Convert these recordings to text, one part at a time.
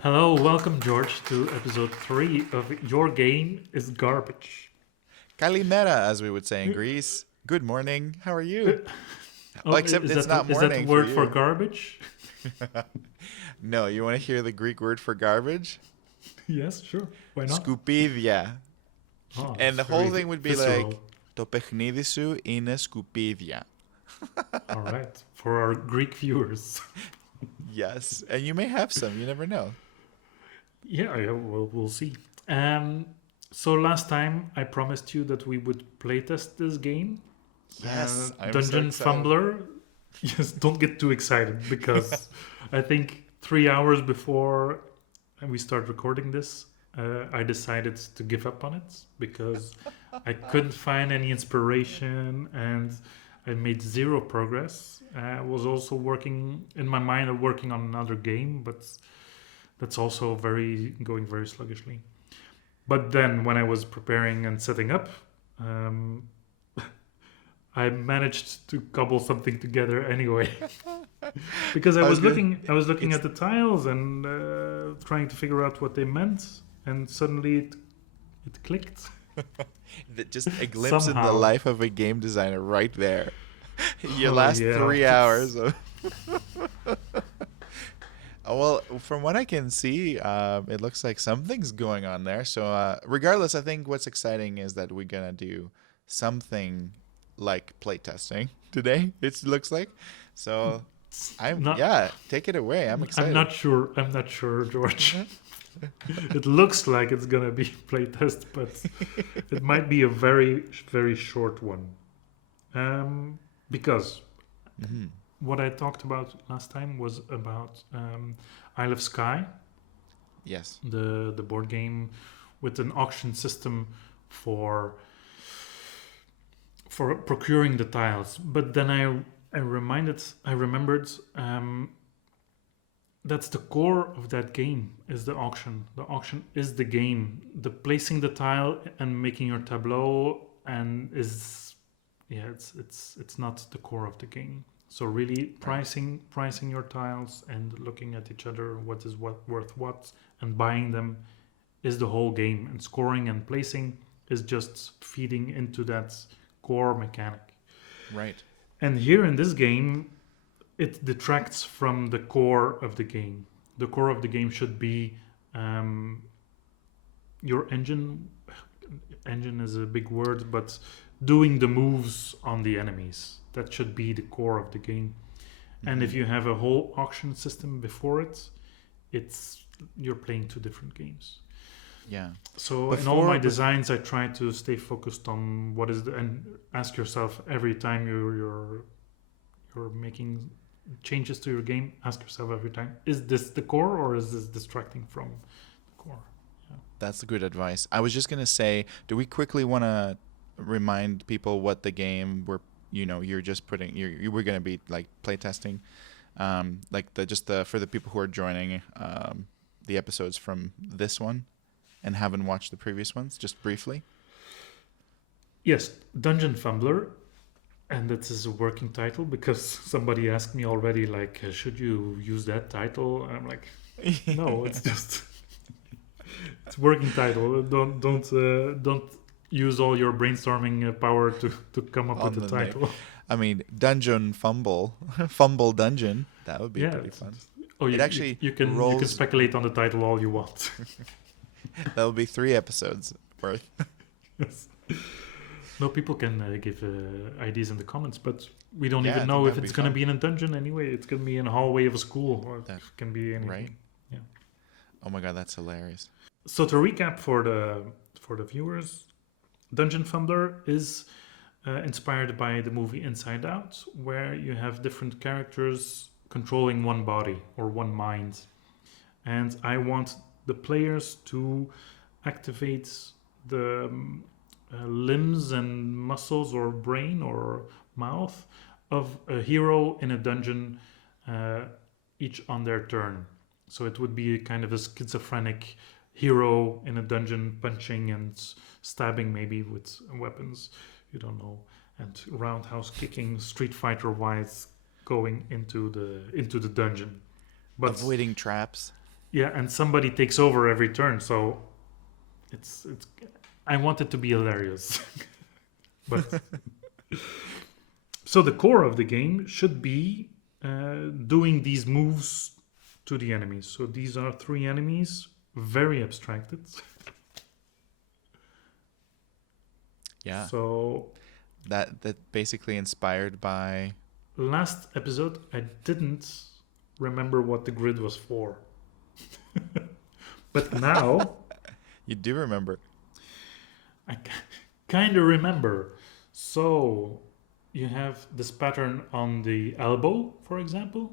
Hello, welcome George to episode 3 of Your Game is Garbage. Kalimera, as we would say in Greece. Good morning. How are you? Oh, Except it's not is that the morning for word for you. garbage? No, you want to hear the Greek word for garbage? Yes, sure. Why not? Σκουπίδια. Oh, And the it's whole very thing would be visceral. like, το παιχνίδι σου είναι σκουπίδια. All right, for our Greek viewers. Yes, and you may have some. You never know. Yeah, we'll see. So last time I promised you that we would playtest this game. Yes, I'm Dungeon so excited. Fumbler. Yes, don't get too excited because I think 3 hours before we start recording this, I decided to give up on it because I couldn't find any inspiration and I made zero progress. I was also working in my mind of working on another game, but that's also going very sluggishly. But then when I was preparing and setting up, I managed to cobble something together anyway. Because I was looking at the tiles and trying to figure out what they meant, and suddenly it clicked. Just a glimpse in the Somehow. life of a game designer right there. Your Oh, last yeah. 3 hours of... Well, from what I can see, it looks like something's going on there. So regardless, I think what's exciting is that we're going to do something like playtesting today, it looks like. So take it away. I'm excited. I'm not sure, George. It looks like it's gonna be playtest, but it might be a very, very short one. Because what I talked about last time was about Isle of Skye. Yes. The board game with an auction system for procuring the tiles. But then I remembered that's the core of that game is the auction. The auction is the game. The placing the tile and making your tableau it's not the core of the game. So really pricing your tiles and looking at each other, what is worth what, and buying them is the whole game. And scoring and placing is just feeding into that core mechanic. Right. And here in this game, it detracts from the core of the game. The core of the game should be your engine. Engine is a big word, but doing the moves on the enemies. That should be the core of the game. And if you have a whole auction system before it, you're playing two different games. Yeah. So in all my designs, I try to stay focused on what is and ask yourself every time you're making changes to your game. Ask yourself every time: is this the core or is this distracting from the core? Yeah. That's good advice. I was just gonna say, do we quickly want to remind people what the game you're just putting you were gonna be like playtesting, for the people who are joining the episodes from this one and haven't watched the previous ones, just briefly. Yes, Dungeon Fumbler, and that is a working title because somebody asked me already, like, should you use that title? And I'm like, no, it's just it's working title. Don't use all your brainstorming power to come up with a title. Name. I mean, Dungeon Fumble Dungeon. That would be pretty fun. Oh, you can speculate on the title all you want. That will be 3 episodes worth. Yes. No, people can give ideas in the comments, but we don't even know if it's going to be in a dungeon anyway. It's going to be in a hallway of a school, or it can be anything. Right? Yeah. Oh my god, that's hilarious. So to recap for the viewers, Dungeon Fumbler is inspired by the movie Inside Out, where you have different characters controlling one body or one mind. And I want the players to activate the limbs and muscles or brain or mouth of a hero in a dungeon, each on their turn. So it would be a kind of a schizophrenic hero in a dungeon, punching and stabbing maybe with weapons, you don't know, and roundhouse kicking, Street Fighter wise going into the dungeon. But Avoiding traps. yeah, and somebody takes over every turn, so it's I want it to be hilarious. But so the core of the game should be doing these moves to the enemies. So these are 3 enemies, very abstracted. Yeah. So That basically inspired by. last episode, I didn't remember what the grid was for. But now You do remember. I kind of remember. So you have this pattern on the elbow, for example,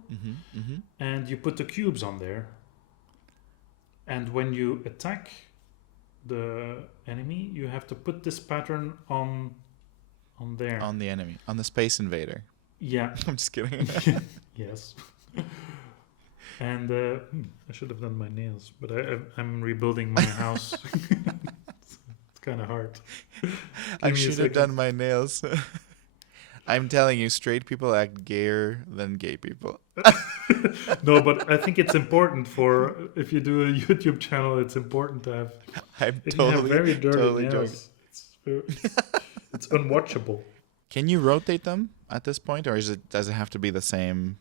and you put the cubes on there. And when you attack the enemy, you have to put this pattern on there. On the enemy. On the Space Invader. Yeah. I'm just kidding. Yes. And I should have done my nails, but I'm rebuilding my house. It's kind of hard. I Give me a should have second. done my nails. I'm telling you, straight people act gayer than gay people. No, but I think it's important for if you do a YouTube channel, it's important to have. I'm If you have totally, very dirty totally joking. nails, it's unwatchable. Can you rotate them at this point, or does it have to be the same?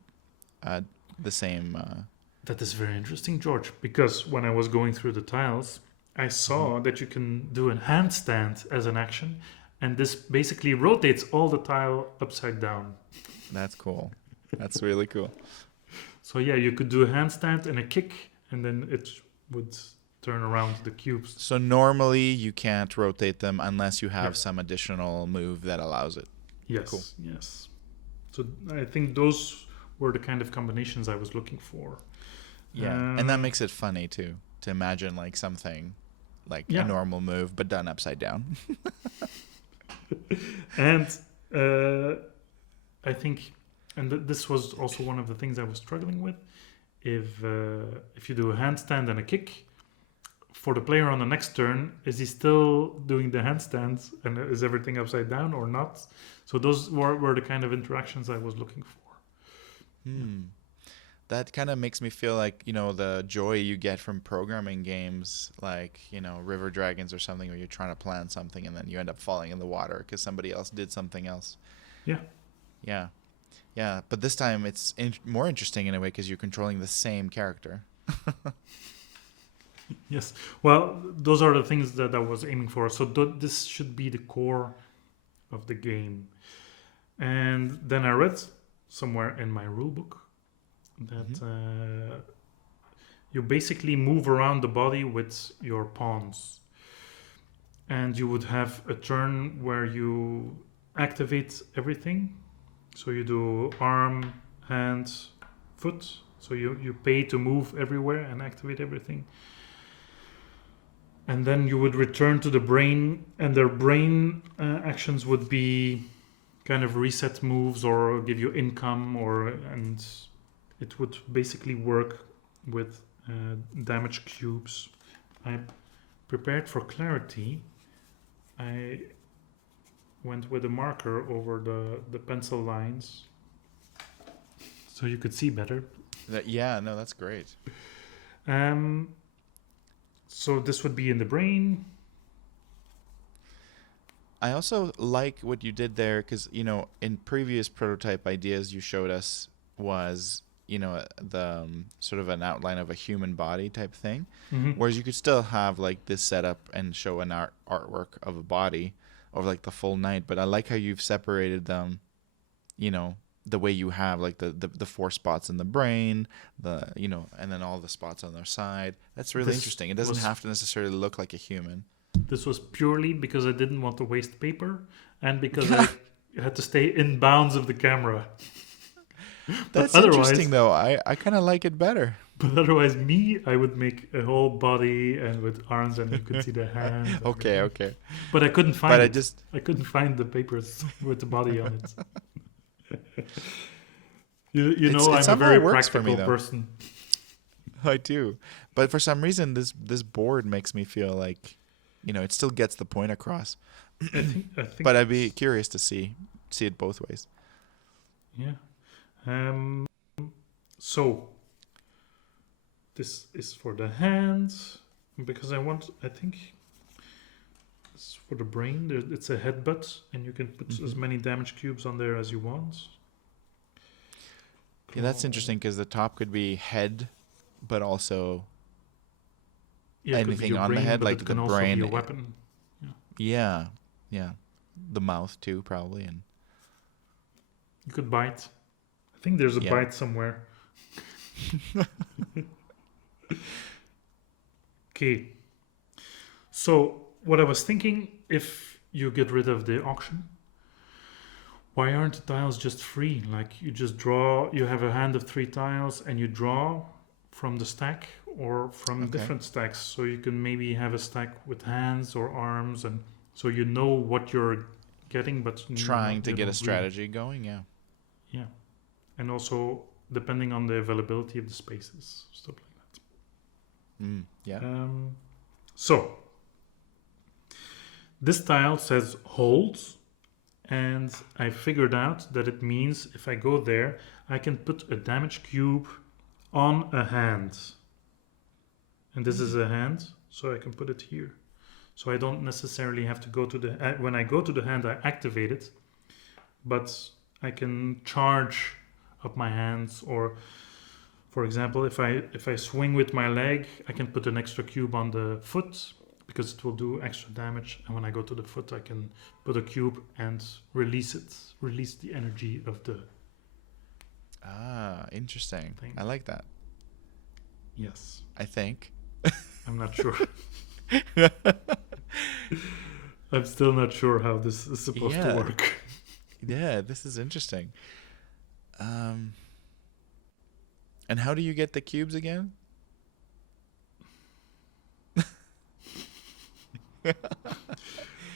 That is very interesting, George, because when I was going through the tiles, I saw that you can do a handstand as an action, and this basically rotates all the tile upside down. That's cool. That's really cool. So yeah, you could do a handstand and a kick, and then it would turn around the cubes. So normally you can't rotate them unless you have Yeah. some additional move that allows it. Yes, Cool. yes. So I think those were the kind of combinations I was looking for. Yeah, and that makes it funny too, to imagine like something like Yeah. a normal move but done upside down. And I think, and this was also one of the things I was struggling with. If you do a handstand and a kick, for the player on the next turn, is he still doing the handstands and is everything upside down or not? So those were the kind of interactions I was looking for. That kind of makes me feel like, the joy you get from programming games like, River Dragons or something, where you're trying to plan something and then you end up falling in the water because somebody else did something else. Yeah. Yeah. Yeah. But this time it's more interesting in a way because you're controlling the same character. Yes. Well, those are the things that I was aiming for. So this should be the core of the game. And then I read somewhere in my rulebook that you basically move around the body with your pawns. And you would have a turn where you activate everything. So you do arm, hand, foot. So you pay to move everywhere and activate everything. And then you would return to the brain, and their brain actions would be kind of reset moves or give you income, and it would basically work with damage cubes. I prepared for clarity. I went with a marker over the pencil lines so you could see better. That's great. So this would be in the brain. I also like what you did there because, in previous prototype ideas you showed us was, the sort of an outline of a human body type thing. Whereas you could still have like this setup and show an artwork of a body over like the full night. But I like how you've separated them, the way you have like the 4 spots in the brain, and then all the spots on their side. That's really interesting. It doesn't have to necessarily look like a human. This was purely because I didn't want to waste paper and because I had to stay in bounds of the camera. That's interesting though. I kind of like it better. But otherwise, I would make a whole body and with arms, and you could see the hands. Okay. But I couldn't find But it. I couldn't find the papers with the body on it. I'm a very practical person. I do. But for some reason, this board makes me feel like, it still gets the point across. I think But I'd be curious to see it both ways. Yeah. Um, so this is for the hand because I think it's for the brain. It's a headbutt, and you can put as many damage cubes on there as you want. Yeah, that's interesting because the top could be head, but also Yeah, it could be anything your on the brain, head, but like it the can also be a brain. weapon. Yeah, yeah. The mouth too, probably, and You could bite. I think there's a yeah. bite somewhere. Okay. So what I was thinking, if you get rid of the auction, why aren't the tiles just free? Like you just draw, you have a hand of 3 tiles and you draw from the stack or from Okay. different stacks. So you can maybe have a stack with hands or arms, and so you know what you're getting, but Trying to you get a don't really. strategy going, yeah. Yeah. And also depending on the availability of the spaces, stuff like Yeah. that. So this tile says hold, and I figured out that it means if I go there, I can put a damage cube on a hand. And this is a hand, so I can put it here. So I don't necessarily have to go to the... when I go to the hand, I activate it, but I can charge up my hands, or for example, if I swing with my leg, I can put an extra cube on the foot because it will do extra damage. And when I go to the foot, I can put a cube and release the energy of the Interesting. thing. I like that. Yes. I think. I'm not sure. I'm still not sure how this is supposed to work. Yeah, this is interesting. And how do you get the cubes again?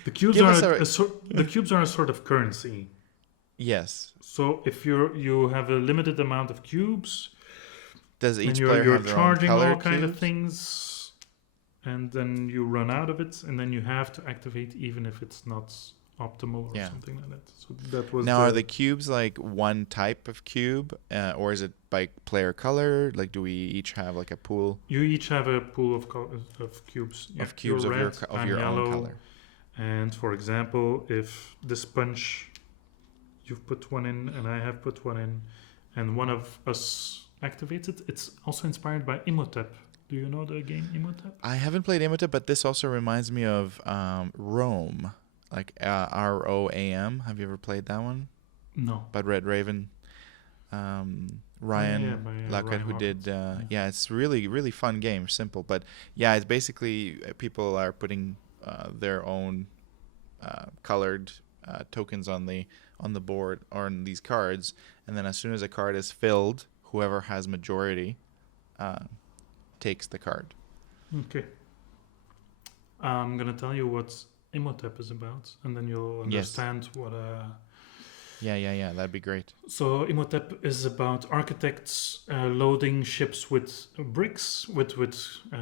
The cubes are a sort of currency. Yes. So if you have a limited amount of cubes, Does each and player you're have their own charging color all kind of cubes? things, and then you run out of it, and then you have to activate even if it's not optimal or something like that. So that was now, are the cubes like one type of cube, or is it by player color? Like, do we each have like a pool? You each have a pool of cubes. Of cubes of red, your yellow, own color. And for example, if this punch, you've put one in, and I have put one in, and one of us activates it, it's also inspired by Imhotep. Do you know the game Imhotep? I haven't played Imhotep, but this also reminds me of Rome, like ROAM. Have you ever played that one? No. By Red Raven. Ryan Lockett, who did it's really, really fun game, simple, but yeah, it's basically people are putting their own colored tokens on the board or on these cards, and then as soon as a card is filled, whoever has majority takes the card. Okay. I'm gonna tell you what Imhotep is about, and then you'll understand what Yeah, that'd be great. So Imhotep is about architects loading ships with bricks, with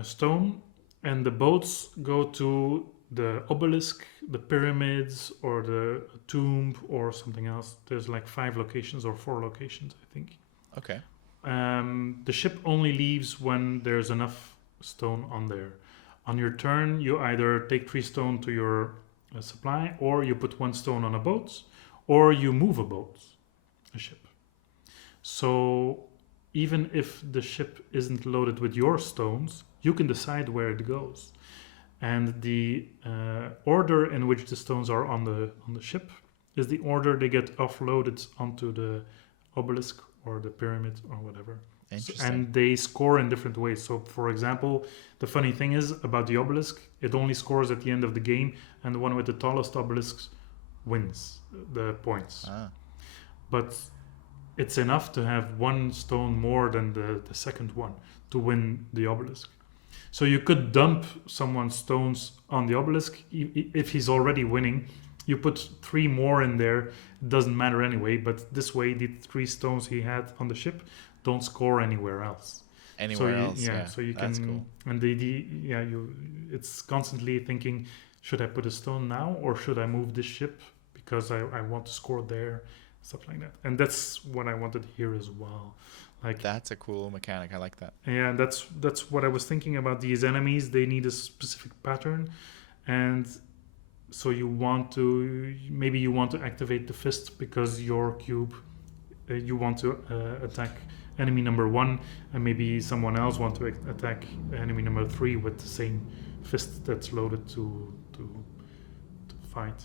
stone, and the boats go to the obelisk, the pyramids, or the tomb, or something else. There's like 5 locations or 4 locations, I think. Okay. The ship only leaves when there's enough stone on there. On your turn, you either take 3 stone to your supply, or you put 1 stone on a boat, or you move a ship. So even if the ship isn't loaded with your stones, you can decide where it goes. And the order in which the stones are on the ship is the order they get offloaded onto the obelisk or the pyramid or whatever. Interesting. And they score in different ways. So, for example, the funny thing is about the obelisk, it only scores at the end of the game, and the one with the tallest obelisks wins the points. But it's enough to have 1 stone more than the second one to win the obelisk. So you could dump someone's stones on the obelisk. If he's already winning, you put 3 more in there. It doesn't matter anyway, but this way the 3 stones he had on the ship don't score anywhere else. So you can. That's cool. And it's constantly thinking, should I put a stone now or should I move this ship because I want to score there? stuff like that. And that's what I wanted here as well. Like, That's a cool mechanic. I like that. yeah, that's what I was thinking about. These enemies, they need a specific pattern, and so maybe you want to activate the fist because your cube, you want to attack enemy number 1, and maybe someone else want to attack enemy number 3 with the same fist that's loaded to fight.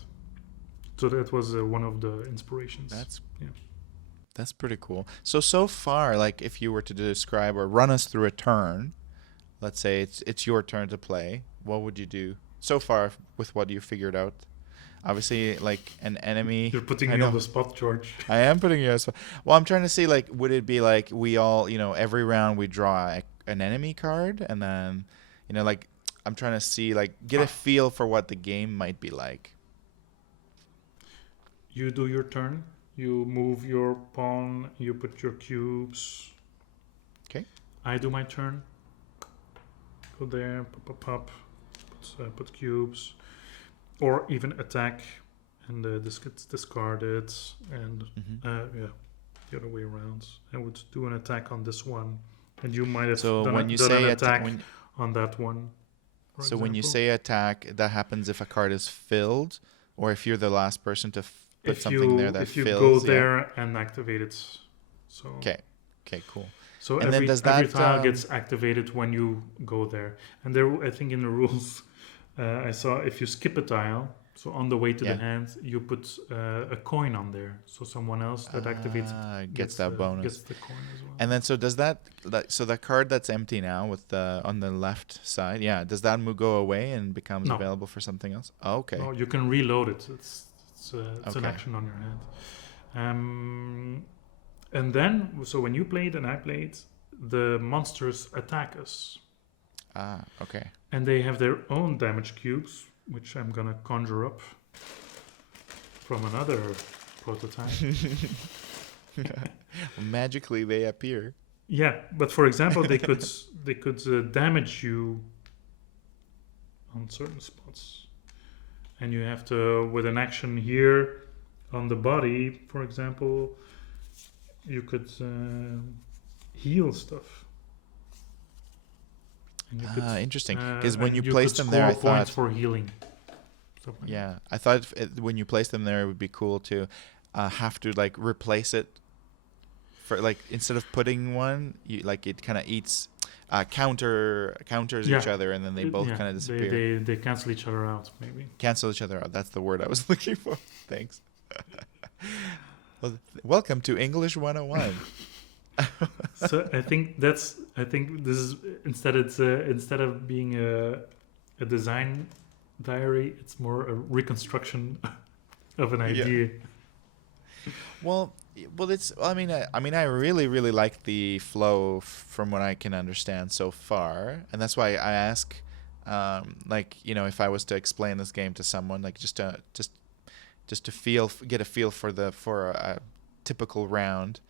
So that was one of the inspirations. That's pretty cool. So far, like if you were to describe or run us through a turn, let's say it's your turn to play, what would you do so far with what you figured out? Obviously, like an enemy. You're putting I me on know. the spot, George. I am putting you on the spot. Well, I'm trying to see, like, would it be like we all, every round we draw an enemy card, and then, like, I'm trying to see, like, get a feel for what the game might be like. You do your turn. You move your pawn. You put your cubes. Okay. I do my turn. Go there. Pop. Put cubes. Or even attack. And this gets discarded. And the other way around. I would do an attack on this one. And you might have done an attack on that one. So when you say attack, that happens if a card is filled, or if you're the last person to put something there that fills. If you go there and activate it. So okay, cool. So and every then tile gets activated when you go there. And there, I think in the rules, I saw if you skip a tile, so on the way to the hand, you put a coin on there. So someone else that activates gets that bonus. Gets the coin as well. And then so does that card that's empty now with the on the left side, does that go away and becomes available for something else? Oh, okay. No, you can reload it. It's an action on your hand. And then, so when you played and I played, the monsters attack us. Ah, okay. And they have their own damage cubes, which I'm gonna conjure up from another prototype. Magically, they appear. Yeah, but for example, they could damage you on certain spots, and you have to, with an action here on the body, for example, you could heal stuff. Interesting. Because when you place them there, I thought points for healing. I thought when you place them there, it would be cool to have to like replace it for like instead of putting one, it kind of eats counters each other, and then they both kind of disappear. They cancel each other out, maybe. Cancel each other out. That's the word I was looking for. Thanks. Well, welcome to English 101. So I think this is instead of being a design diary, it's more a reconstruction of an idea. Well, it's. I mean, I really, really like the flow from what I can understand so far, and that's why I ask, if I was to explain this game to someone, like just to get a feel for a typical round.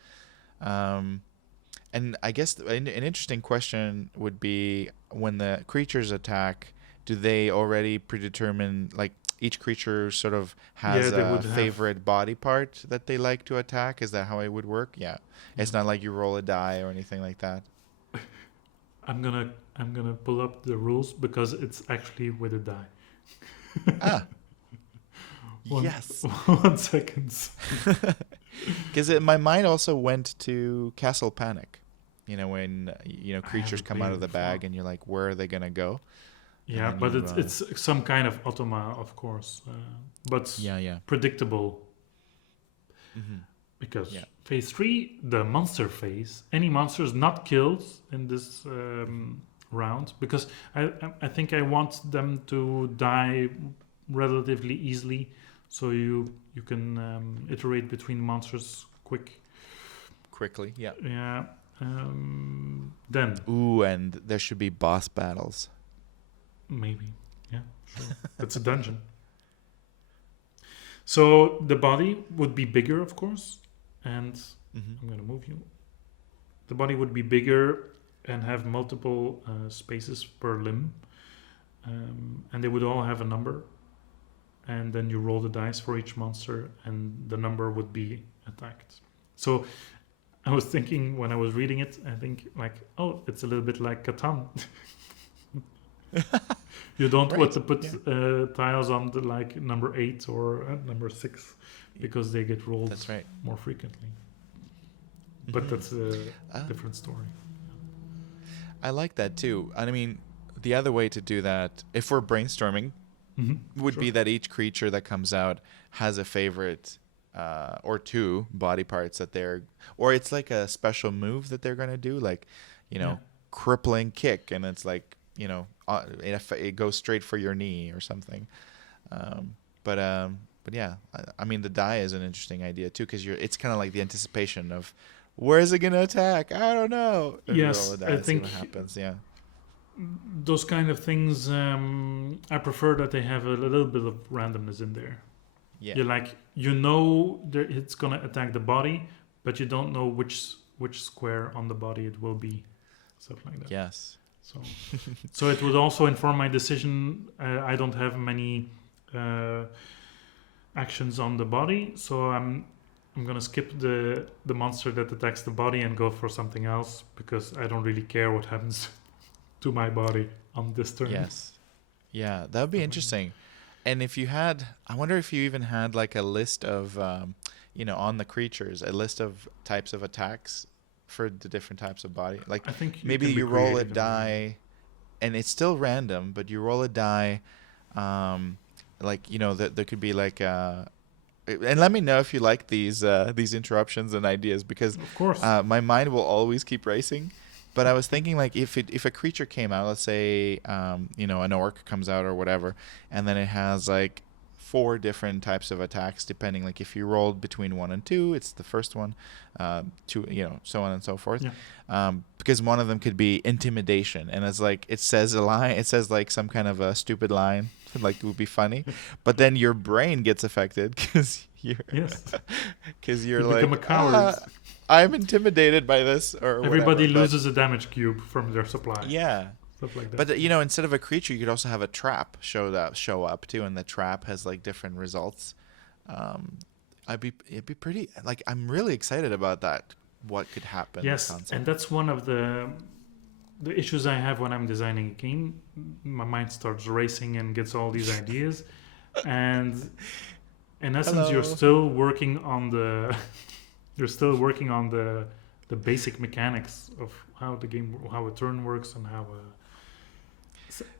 And I guess an interesting question would be, when the creatures attack, do they already predetermine, like each creature sort of has a favorite body part that they like to attack? Is that how it would work? Yeah. It's not like you roll a die or anything like that. I'm gonna pull up the rules because it's actually with a die. Yes. 1 second. Because my mind also went to Castle Panic. When creatures come out of the bag and you're like, where are they gonna go? Yeah, but it's some kind of automa, of course, but predictable. Mm-hmm. Because phase 3, the monster phase, any monsters not killed in this round, because I think I want them to die relatively easily, so you can iterate between monsters quickly. Yeah. Yeah. Then. Ooh, and there should be boss battles. Maybe. Yeah. Sure. It's a dungeon. So the body would be bigger, of course, and I'm gonna move you. The body would be bigger and have multiple spaces per limb, and they would all have a number. And then you roll the dice for each monster, and the number would be attacked. So I was thinking when I was reading it, I think like, oh, it's a little bit like Catan. You don't want to put tiles on the like number 8 or number 6 because they get rolled That's right. more frequently. But that's a different story. I like that too. I mean, the other way to do that, if we're brainstorming, would be that each creature that comes out has a favorite or two body parts that they're, or it's like a special move that they're going to do, like, you know, crippling kick, and it's like, you know, it goes straight for your knee or something. But yeah, I mean, the die is an interesting idea too, because it's kind of like the anticipation of where is it going to attack? I don't know. Yes, I think what happens. Yeah. Those kind of things, I prefer that they have a little bit of randomness in there. Yeah. You're like, you know, it's gonna attack the body, but you don't know which square on the body it will be, stuff like that. Yes. So it would also inform my decision. I don't have many actions on the body, so I'm gonna skip the monster that attacks the body and go for something else, because I don't really care what happens to my body on this turn. Yes. Yeah, that would be interesting. And if you had, I wonder if you even had like a list of, you know, on the creatures, a list of types of attacks for the different types of body. Like, I think maybe you roll a die, and it's still random, but you roll a die, like, you know, that there could be like, and let me know if you like these interruptions and ideas, because of course, my mind will always keep racing. But I was thinking, like, if a creature came out, let's say, you know, an orc comes out or whatever, and then it has like 4 different types of attacks, depending, like, if you rolled between 1 and 2, it's the first one, 2, you know, so on and so forth. Yeah. Because one of them could be intimidation, and it's like, it says a line, it says like some kind of a stupid line, like it would be funny, but then your brain gets affected because you're you like, become a coward. I'm intimidated by this, or everybody whatever, loses a damage cube from their supply. Yeah. Stuff like that. But you know, instead of a creature, you could also have a trap show up too, and the trap has like different results. It'd be pretty, like, I'm really excited about that. What could happen? Yes, and that's one of the issues I have when I'm designing a game. My mind starts racing and gets all these ideas, and in essence, you're still working on the basic mechanics of how the game, how a turn works, and how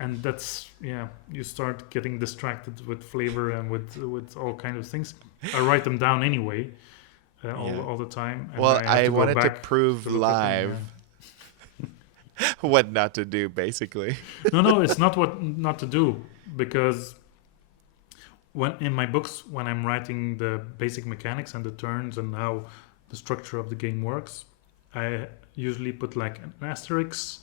and that's, you start getting distracted with flavor and with all kind of things. I write them down anyway, all the time. And well, I wanted to prove to live what not to do, basically. No, it's not what not to do, because when in my books, when I'm writing the basic mechanics and the turns and how the structure of the game works, I usually put like an asterisk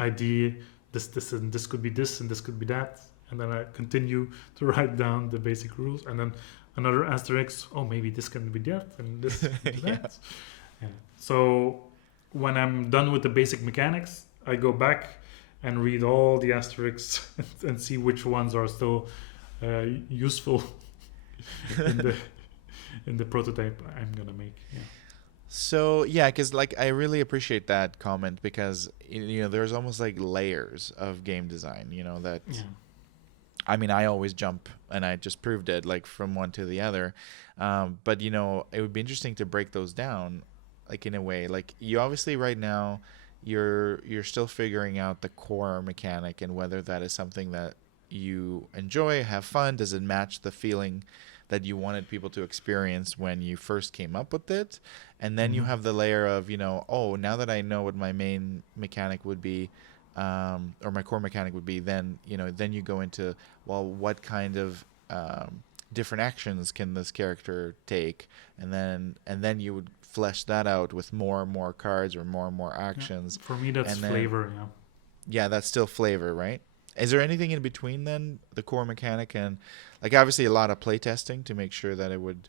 idea. This and this could be this and this could be that, and then I continue to write down the basic rules, and then another asterisk. Oh, maybe this can be that and this can be that. Yeah. So when I'm done with the basic mechanics, I go back and read all the asterisks and see which ones are still useful in the prototype I'm gonna make. Yeah. So yeah, because like I really appreciate that comment, because you know there's almost like layers of game design. You know that. Yeah. I mean, I always jump, and I just proved it, like from one to the other. But you know, it would be interesting to break those down, like in a way. Like you obviously right now, you're still figuring out the core mechanic and whether that is something that you enjoy, have fun. Does it match the feeling that you wanted people to experience when you first came up with it? And then you have the layer of, you know, oh, now that I know what my main mechanic would be, or my core mechanic would be, then, you know, then you go into, well, what kind of different actions can this character take? And then you would flesh that out with more and more cards or more actions. Yeah. For me, that's flavor, yeah. Yeah, that's still flavor, right? Is there anything in between then, the core mechanic and, like, obviously a lot of playtesting to make sure that it would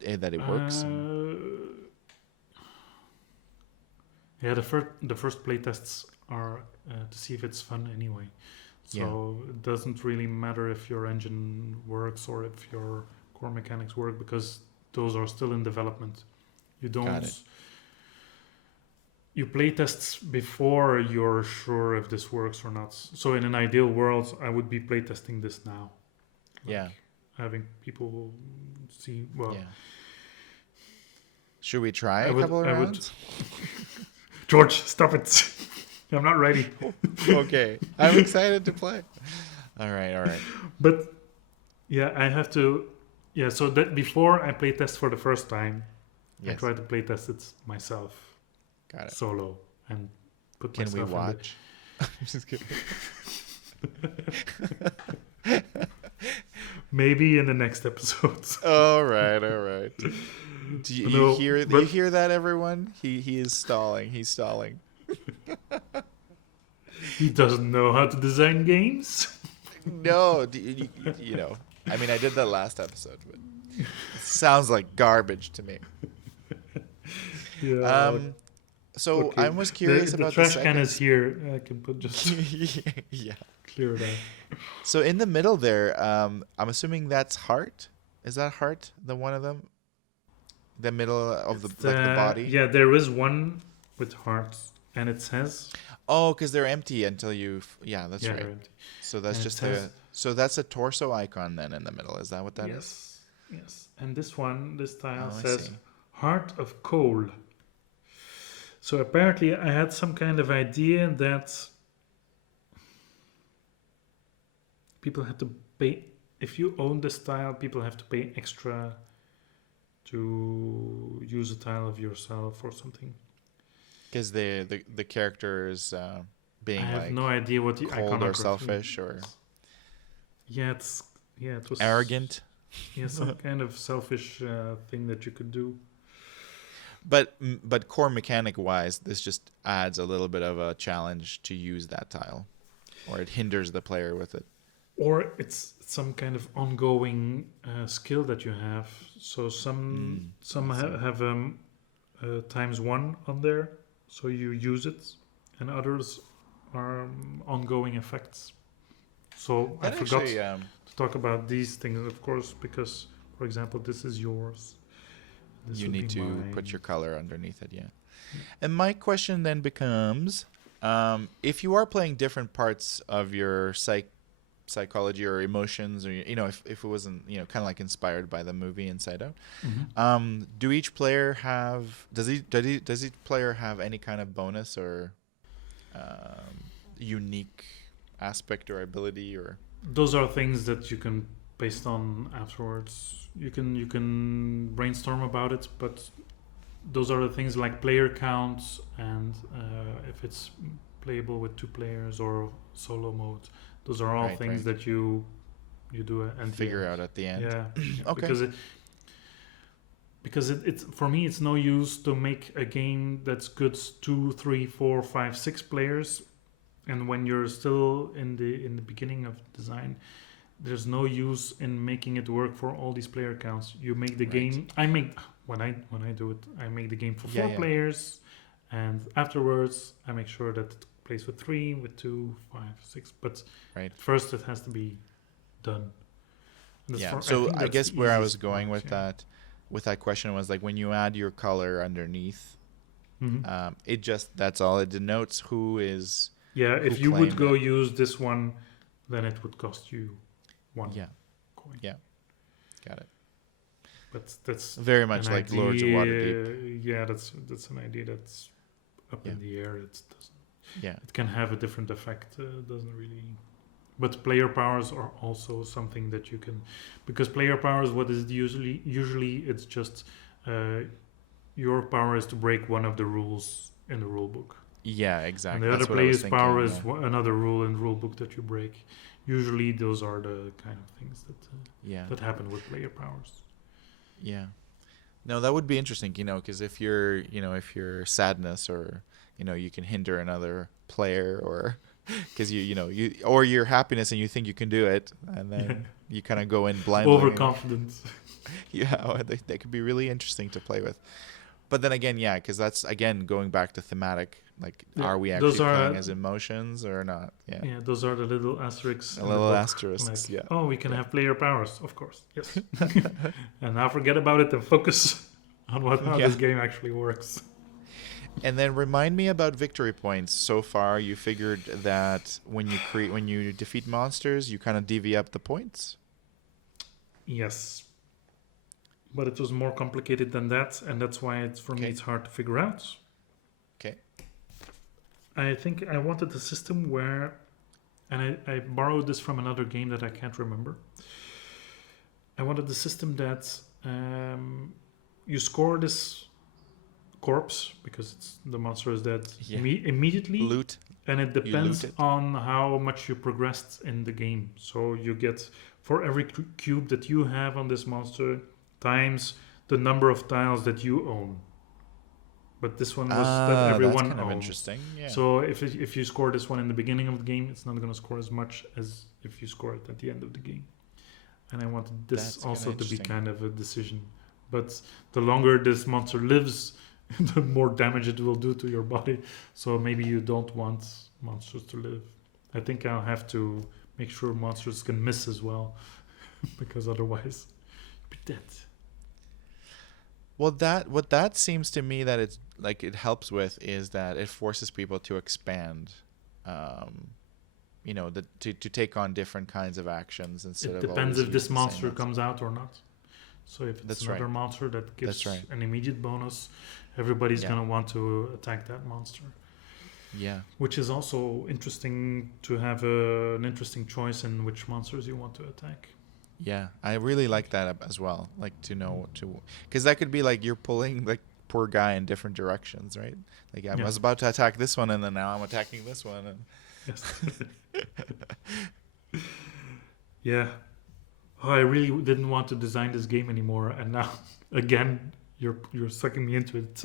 it works? Yeah, the first playtests are to see if it's fun anyway. So it doesn't really matter if your engine works or if your core mechanics work, because those are still in development. You Got don't. it. You play tests before you're sure if this works or not. So in an ideal world, I would be playtesting this now. Yeah. Having people see. Well, Yeah. Should we try I a would. couple of I would. rounds? George, stop it! I'm not ready. Okay. I'm excited to play. All right. All right. But yeah, I have to. Yeah, so that before I play test for the first time, I Yes. try to play test it myself, Got it. solo, and put Can we myself watch? I'm just kidding. maybe in the next episode. All right. All right. Do you, No, do but- you hear that, everyone? He is stalling. He's stalling. He doesn't know how to design games. No, you know. I mean, I did that last episode, but it sounds like garbage to me. Yeah. So okay. I was curious the about trash the can second. is here. I can put just Yeah. clear it out. So in the middle there, I'm assuming that's heart. Is that heart? The one of them? The middle of the body. Yeah, there is one with hearts, and it says. Oh, because they're empty until you. Yeah, that's yeah, right. they're empty. So that's And it just says- so that's a torso icon then in the middle. Is that what that is? Yes. Yes. And this one, this tile Oh, I says see. Heart of Coal. So apparently I had some kind of idea that people had to pay, if you own this tile, people have to pay extra to use a tile of yourself or something. Because the character is being I have like no idea what the cold or iconography selfish or is. Yeah, it was arrogant. Yeah, some kind of selfish thing that you could do. But core mechanic wise, this just adds a little bit of a challenge to use that tile, or it hinders the player with it. Or it's some kind of ongoing skill that you have. So some I see. have ×1 on there, so you use it, and others are ongoing effects. So That I forgot actually, to talk about these things, of course, because, for example, this is yours. This you would need be to mine. put your color underneath it, yeah. And my question then becomes, if you are playing different parts of your psychology or emotions, or if it wasn't kind of like inspired by the movie Inside Out, Mhm. do each player have does each player have any kind of bonus or unique aspect or ability or Those are things that you can based on afterwards. You can brainstorm about it, but those are the things like player counts and if it's playable with 2 players or solo mode. Those are all Right, things right. that you do and figure out at the end? Yeah, Okay. because it's for me it's no use to make a game that's good 2, 3, 4, 5, 6 players, and when you're still in the beginning of design, there's no use in making it work for all these player counts. You make the Right. game. I make when I do it, I make the game for 4 Yeah. players, and afterwards I make sure that it plays with 3, with 2, 5, 6. But Right. first it has to be done. And that's Yeah. for- So think I that's guess the where I was easiest going part, with yeah. that question was like when you add your color underneath, Mhm. it just that's all it denotes who is. Yeah, if who you would claimed go it. use this one, then it would cost you 1 Yeah. coin. Yeah. Got it. But that's Very much an like Lords of Waterdeep. idea. Yeah, that's an idea that's up Yeah. in the air. Yeah. It can have a different effect. Doesn't really. But player powers are also something that you can, because player powers. What is it usually it's just your power is to break one of the rules in the rule book, Yeah. Exactly. and the That's other what I was player's thinking, power is yeah. another rule in the rule book that you break. Usually, those are the kind of things Yeah. that happen with player powers. Yeah. No, that would be interesting, because if you're sadness or, you can hinder another player or because or your happiness and you think you can do it and then you kind of go in blindly. Overconfident. Yeah, they could be really interesting to play with. But then again, yeah, because that's again going back to thematic. Like, Yeah, are we those actually playing as emotions or not? Yeah, yeah, those are the little asterisks a in the little book. asterisks. Like, Yeah, oh, we can yeah, have player powers, of course, yes. And now forget about it and focus on how yeah. this game actually works. And then remind me about victory points. So far, you figured that when you defeat monsters, you kind of divvy up the points. Yes, but it was more complicated than that, and that's why for me Okay. it's hard to figure out. Okay. I think I wanted a system where, and I borrowed this from another game that I can't remember. I wanted the system that you score this corpse because the monster is dead Yeah. immediately, Loot. and it You depends loot it. on how much you progressed in the game. So you get for every cube that you have on this monster times the number of tiles that you own. But this one was that Ah, that's everyone kind of owns. interesting. Yeah. So if you score this one in the beginning of the game, it's not going to score as much as if you score it at the end of the game. And I wanted this That's also kinda to be interesting. kind of a decision. But the longer this monster lives, the more damage it will do to your body. So maybe you don't want monsters to live. I think I'll have to make sure monsters can miss as well, because otherwise, you'll be dead. Well, that seems to me that it's like it helps with is that it forces people to expand, to take on different kinds of actions instead It of depends always if this use the same monster ones. comes out or not. So if it's That's another right. monster that gives That's right. an immediate bonus, everybody's Yeah. gonna want to attack that monster. Yeah. Which is also interesting to have an interesting choice in which monsters you want to attack. Yeah, I really like that as well. Like to know what to, because that could be like you're pulling like poor guy in different directions, right? Like I Yeah. was about to attack this one, and then now I'm attacking this one. And Yes. Yeah. Oh, I really didn't want to design this game anymore, and now again you're sucking me into it.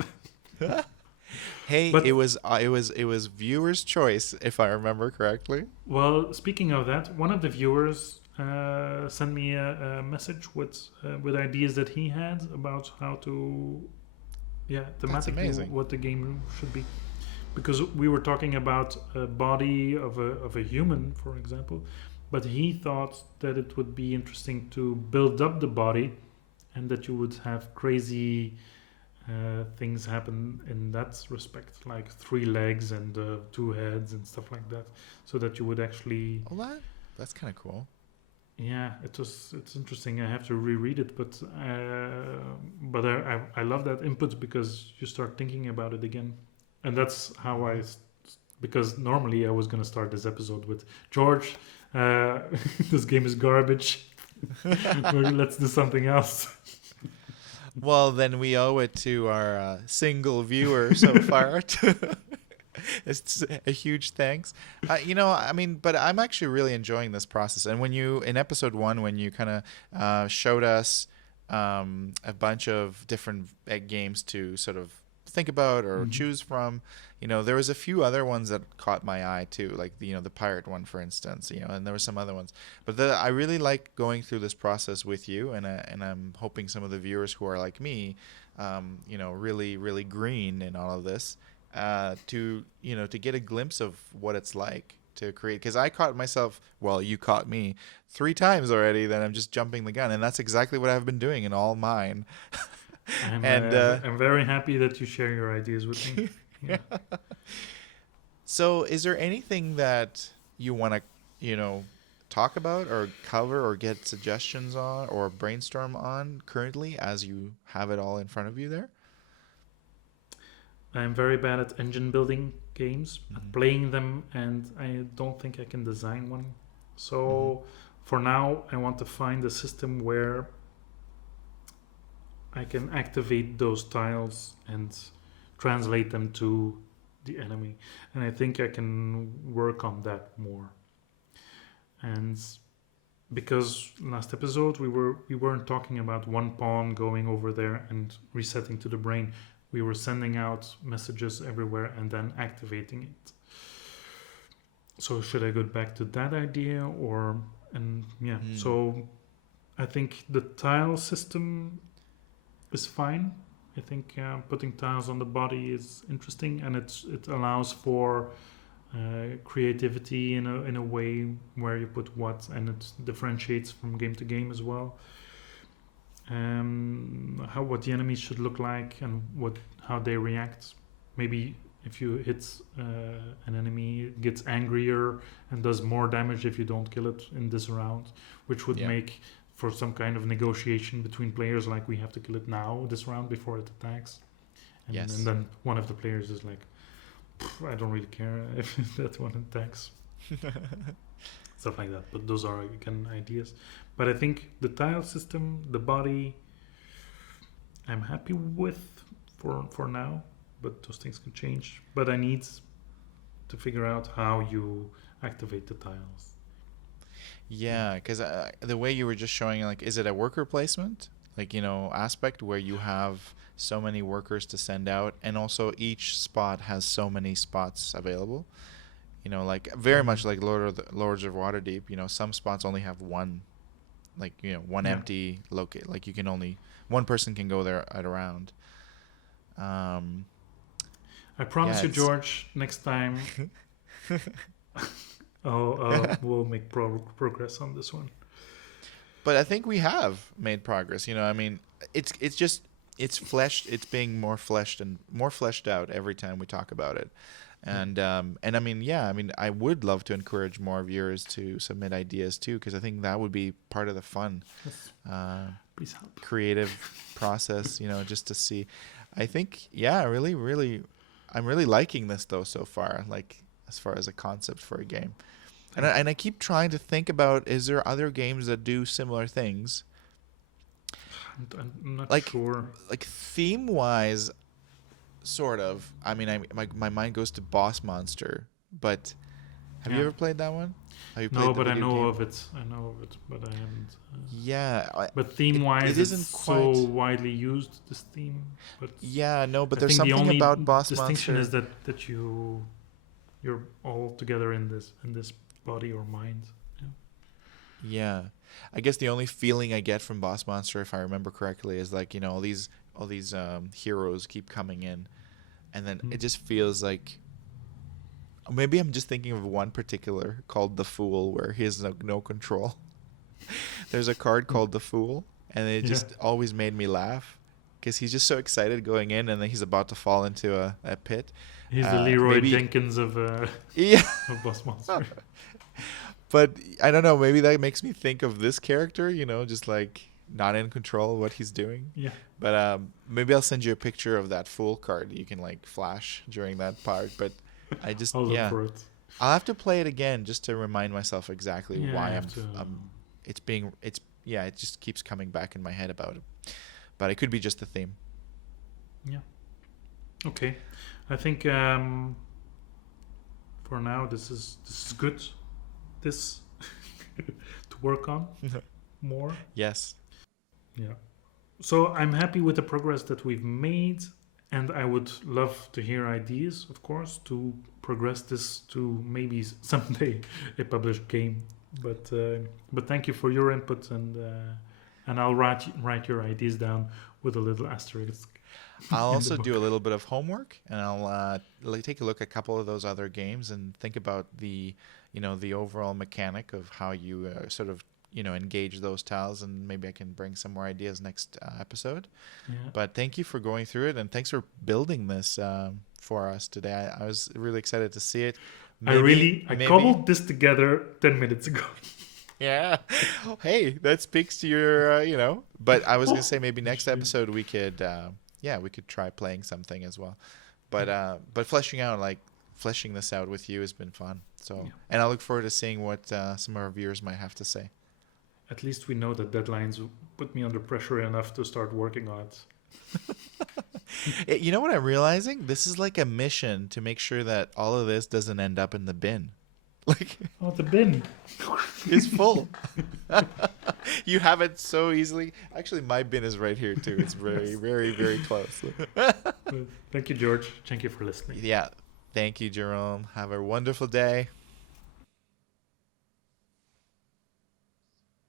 hey, But- it was viewers' choice, if I remember correctly. Well, speaking of that, one of the viewers sent me a message with ideas that he had about how to, thematically amazing. what the game should be, because we were talking about a body of a human, for example, but he thought that it would be interesting to build up the body, and that you would have crazy things happen in that respect, like 3 legs and 2 heads and stuff like that, so that you would actually. Well, that's kind of cool. Yeah, it's interesting. I have to reread it, but I love that input because you start thinking about it again, and that's how because normally I was gonna start this episode with George. This game is garbage. Let's do something else. Well, then we owe it to our single viewer so far. It's a huge thanks. I mean, but I'm actually really enjoying this process. And when you, in episode 1, when you kind of showed us a bunch of different games to sort of think about or choose from, there was a few other ones that caught my eye too, like the pirate one, for instance, and there were some other ones. But I really like going through this process with you, and I'm hoping some of the viewers who are like me, really, really green in all of this, to get a glimpse of what it's like to create. Because I caught myself, well, you caught me 3 times already, then I'm just jumping the gun, and that's exactly what I've been doing in all mine. I'm very happy that you share your ideas with me. Yeah. So is there anything that you want to talk about or cover or get suggestions on or brainstorm on currently as you have it all in front of you there? I'm very bad at engine building games, at playing them, and I don't think I can design one. So for now, I want to find a system where I can activate those tiles and translate them to the enemy. And I think I can work on that more. And because last episode we weren't talking about one pawn going over there and resetting to the brain. We were sending out messages everywhere and then activating it. So should I go back to that idea so I think the tile system is fine. I think putting tiles on the body is interesting, and it allows for creativity in a way where you put what, and it differentiates from game to game as well. What the enemies should look like and how they react. Maybe if you hit an enemy, it gets angrier and does more damage if you don't kill it in this round, which would make for some kind of negotiation between players, like we have to kill it now this round before it attacks. And then one of the players is like, I don't really care if that one attacks. Stuff like that. But those are, again, ideas. But I think the tile system, the body, I'm happy with for now. But those things can change. But I need to figure out how you activate the tiles. Yeah, because the way you were just showing, like, is it a worker placement, like, aspect where you have so many workers to send out, and also each spot has so many spots available, like very much like Lords of Waterdeep. Some spots only have one, like, one empty locate, like one person can go there at a round. I promise you, George, next time we'll make progress on this one. But I think we have made progress. I mean, it's being more fleshed out every time we talk about it. And I mean, I would love to encourage more viewers to submit ideas too, because I think that would be part of the fun, Please help. Creative process, just to see. I think, really, I'm really liking this though so far, like as far as a concept for a game. And I keep trying to think about, is there other games that do similar things? I'm not sure. Like theme-wise, sort of. I mean, my mind goes to Boss Monster, but have you ever played that one? No, but I know of it. But I haven't. But theme-wise, it's so widely used, this theme. But but there's something about Boss Monster. The distinction is that you're all together in this body or mind. Yeah. I guess the only feeling I get from Boss Monster, if I remember correctly, is like, all these heroes keep coming in, and then it just feels like, maybe I'm just thinking of one particular called the Fool, where he has no control. There's a card called the Fool, and it just always made me laugh, because he's just so excited going in, and then he's about to fall into a pit. He's the Leroy Jenkins of Boss Monster. But I don't know, maybe that makes me think of this character, just like not in control of what he's doing. Yeah. But maybe I'll send you a picture of that Fool card you can like flash during that part. But I just I'll look for it. I'll have to play it again just to remind myself exactly why it just keeps coming back in my head about it. But it could be just the theme. Yeah. Okay. I think for now this is good. This to work on more. Yes. Yeah. So I'm happy with the progress that we've made, and I would love to hear ideas, of course, to progress this to maybe someday a published game. But thank you for your input, and I'll write your ideas down with a little asterisk. I'll also do a little bit of homework, and I'll take a look at a couple of those other games and think about the overall mechanic of how you sort of engage those tiles, and maybe I can bring some more ideas next episode. Yeah. But thank you for going through it, and thanks for building this for us today. I was really excited to see it. I cobbled this together 10 minutes ago. Yeah. Hey, that speaks to your but I was gonna say maybe next episode we could try playing something as well. But fleshing this out with you has been fun. So and I look forward to seeing what some of our viewers might have to say. At least we know that deadlines put me under pressure enough to start working on it. You know what I'm realizing? This is like a mission to make sure that all of this doesn't end up in the bin. The bin is full. You have it so easily. Actually, my bin is right here too. It's very, very, very close. Thank you, George. Thank you for listening. Yeah. Thank you, Jerome. Have a wonderful day.